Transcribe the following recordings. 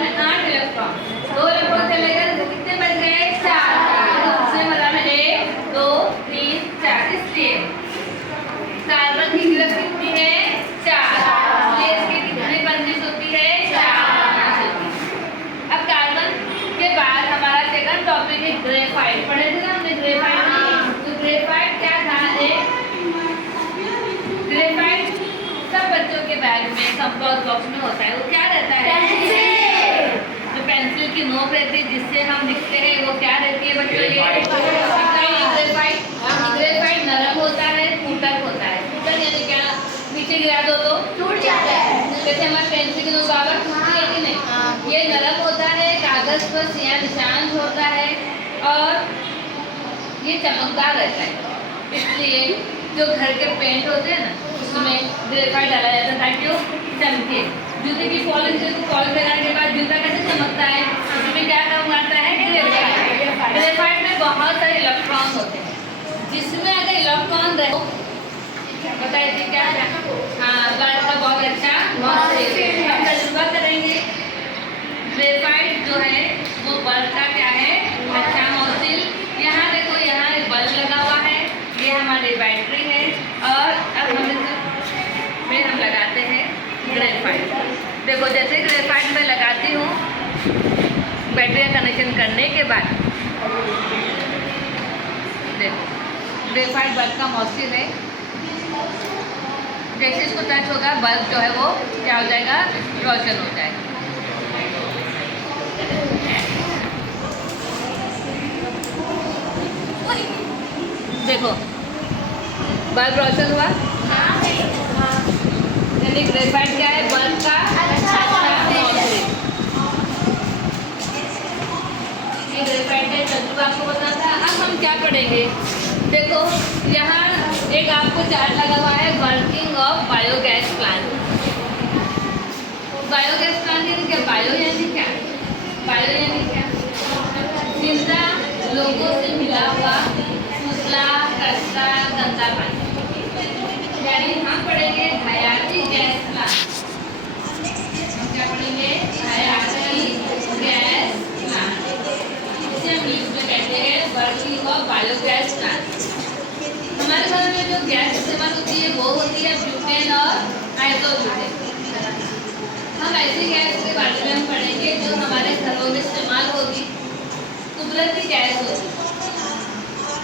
में 8 electron, 2 electron चलेगा तो कितने बच गए 4। तो दूसरे वाला में 1 2 3 4, इसलिए कार्बन की ग्रुप कितनी है 4, इसलिए इसकी कितनी बंदिश होती है 4। अब कार्बन के बाद हमारा सेकंड टॉपिक है ग्रेफाइट। पढ़े थे ना हमने ग्रेफाइट। तो ग्रेफाइट क्या था, ग्रेफाइट सब बच्चों के बैग में कंपास बॉक्स में होता है। वो क्या रहता है, जो पेंसिल की नोक रहती है जिससे हम लिखते हैं, वो क्या रहती है बच्चों, ये ग्रेफाइट नरम होता है, फूटक होता है। फूटक यानी क्या, नीचे गिरा दो तो टूट जाता है, जैसे हमारे पेंसिल की नोक कागज टूटती है कि नहीं। ये नरम होता है, कागज पर सियाह निशान छोड़ता है और ये चमकदार रहता है। इसलिए जो घर के पेंट होते हैं ना, उसमें ग्रेफाइट डाला जाता है ताकि वो चमके। जूते की पॉलिश लगाने के बाद जूता कैसे चमकता है, उसमें क्या काम आता है ग्रेफाइट। ग्रेफाइट में बहुत सारे इलेक्ट्रॉन होते हैं, जिसमें अगर इलेक्ट्रॉन रहे, बताइए क्या है। हाँ, बल्ब का बहुत अच्छा हम तजुर्बा करेंगे। ग्रेफाइट जो है वो बल्ब का क्या है, अच्छा मौसिल। यहाँ देखो, यहाँ एक बल्ब लगा हुआ है, ये हमारी बैटरी है। और अब हम लगाते हैं ग्रेफाइट। देखो, जैसे ग्रेफाइट में लगाती हूँ, बैटरी का कनेक्शन करने के बाद देखो ग्रेफाइट बल्ब का मौसिल है। जैसे इसको टच होगा, बल्ब जो है वो क्या हो जाएगा, रोशन हो जाएगा। देखो बल्ब रोशन हुआ, यानी ग्रेफाइट क्या है, बल्ब का अच्छा मौसिल। ये ग्रेफाइट है, तजुर्बा आपको बताना था। अब हम क्या पढ़ेंगे, देखो यहाँ एक आपको चार्ट लगा हुआ है, working of biogas plant. Biogas plant यानी क्या, बायो यानी क्या, बायो यानी क्या, जिंदा लोगों से मिला हुआ फुसला, कचरा, गंदा पानी, यानी हम पढ़ेंगे हयाती गैस प्लांट। हम क्या पढ़ेंगे, हयाती गैस प्लांट। इसे हम इंग्लिश में कहते हैं वर्किंग ऑफ बायोगैस प्लांट। हमारे घर में जो गैस इस्तेमाल होती है वो होती है ब्यूटेन और हाइड्रोजन। हम ऐसी गैस के बारे में हम पढ़ेंगे जो हमारे घरों में इस्तेमाल होगी, कुदरती गैस होगी।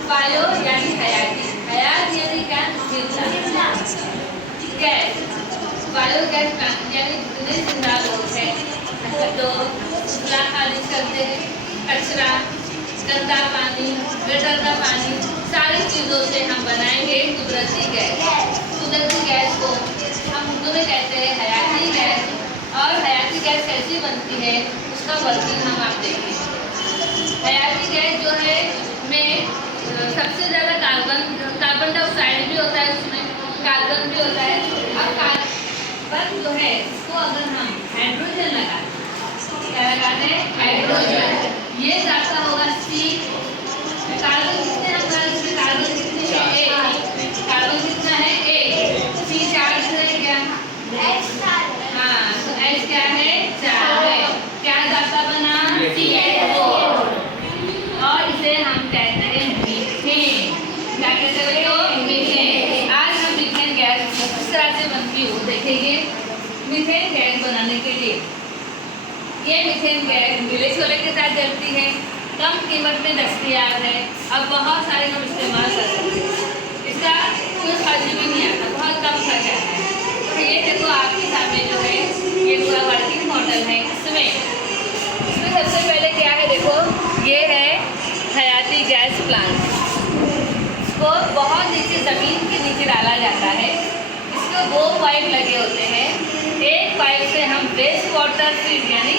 बायो यानी हयाती, हयात यानी क्या, जिंदा गैस। बायोगैस प्लांट यानी जितने जिंदा लोग हैं जो फुसला खारिज करते हैं, कचरा, गंदा पानी, गटर का पानी, सारी चीज़ों से हम बनाएंगे कुदरती गैस। कुदरती गैस को हम उर्दू में कहते हैं हयाती गैस। और हयाती गैस कैसी बनती है उसका वर्किंग हम आप देखेंगे। हयाती गैस जो है में सबसे ज़्यादा कार्बन डाइऑक्साइड भी होता है, उसमें कार्बन भी होता है। अब कार्बन जो है उसको अगर हम हाइड्रोजन लगाते, क्या लगाते हैं, हाइड्रोजन, ये जाता होगा C। कार्बन कितने हमारे इसमें, कार्बन कितने हैं, एक। कार्बन कितना है, एक। C चार्ज है क्या, हाँ, तो H क्या है, 4 है। क्या जाता बना, CH4। और इसे हम कहते हैं मीथेन। क्या कहते हैं तो मीथेन। आज हम मीथेन गैस किस तरह से बनती है वो देखेंगे। मीथेन गैस बनाने के लिए ये मीथेन गैस नीले शोले के साथ जलती है, कम कीमत में दस्तयाब है, अब बहुत सारे हम इस्तेमाल कर सकते हैं। इसका कोई खर्च भी नहीं आता, बहुत कम खर्च आता है। तो ये देखो आपके सामने जो है ये पूरा वर्किंग मॉडल है। इसमें सबसे पहले क्या है, देखो ये है हयाती गैस प्लांट। इसको बहुत नीचे ज़मीन के नीचे डाला जाता है। इसको 2 पाइप लगे होते हैं। एक पाइप से हम वेस्ट वाटर फीड यानी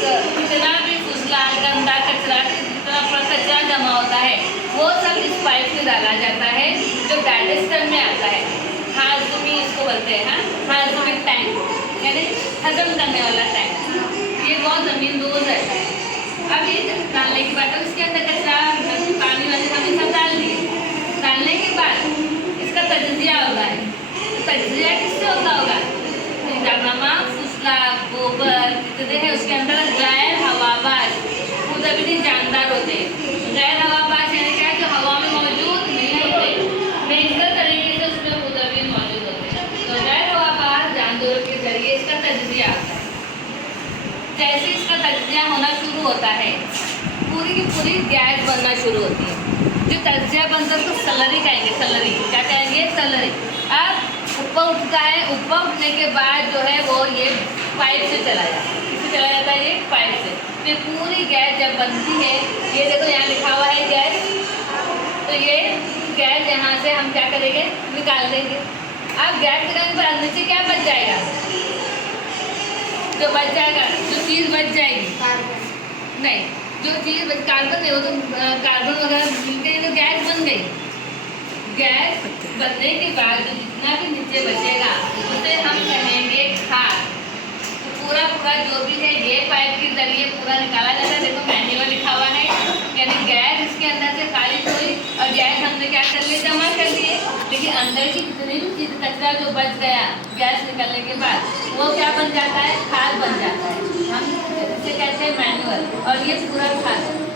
जितना भी फुसला, गंदा कचरा, जितना कचरा जमा होता है वो सब इस पाइप से डाला जाता है, जो डाइजेस्टर में आता है। हाजमी इसको बोलते हैं, हाजमी टैंक यानी हजम करने वाला टैंक। ये बहुत ज़मीन दूर रहता है। अब ये डालने के बाद इसके अंदर कचरा, पानी वाले हम सब डाल दिए। डालने के बाद इसका तजिया होता है। तो तजिया किससे होता होगा, नमक, फुसला, गोबर जितने हैं उसके अंदर गैर हवाबाज ऊतकनी जानदार होते हैं। गैर हवाबाज यानी क्या, जो हवा में मौजूद नहीं होते, नेचुरल तरीके से उसमें ऊतकनी मौजूद होते हैं। तो गैर हवाबाज जानदारों के जरिए इसका तजजिया आता है। जैसे इसका तजजिया होना शुरू होता है, पूरी की पूरी गैस बनना शुरू होती है। जो तजजिया बनता है उसको सलरी कहेंगे। सलरी क्या कहेंगे? सलरी। अब ऊपर उठता है, ऊपर उठने के बाद जो है वो ये पाइप से चला जाता है। किससे चला जाता है? ये पाइप से। तो पूरी गैस जब बनती है, ये देखो यहाँ लिखा हुआ है गैस, तो ये गैस यहाँ से हम क्या करेंगे? निकाल देंगे। अब गैस निकालने पर अंदर से क्या बच जाएगा? जो बच जाएगा, जो चीज़ बच जाएगी, नहीं, जो चीज़ कार्बन है वो तो कार्बन वगैरह मिलके तो गैस बन गई। गैस बनने के बाद जो जितना भी नीचे बचेगा उसे हम कहेंगे खाद। तो पूरा पूरा जो भी है ये पाइप के जरिए पूरा निकाला जाता है। देखो मैन्युअल लिखा हुआ है, यानी गैस इसके अंदर से खारिज हुई और गैस हमने क्या कर लिया? जमा कर लिए। लेकिन अंदर की जितनी भी चीज़ कचरा जो बच गया गैस निकलने के बाद, वो क्या बन जाता है? खाद बन जाता है। हम इसे कहते हैं मैन्युअल, और ये पूरा खाद।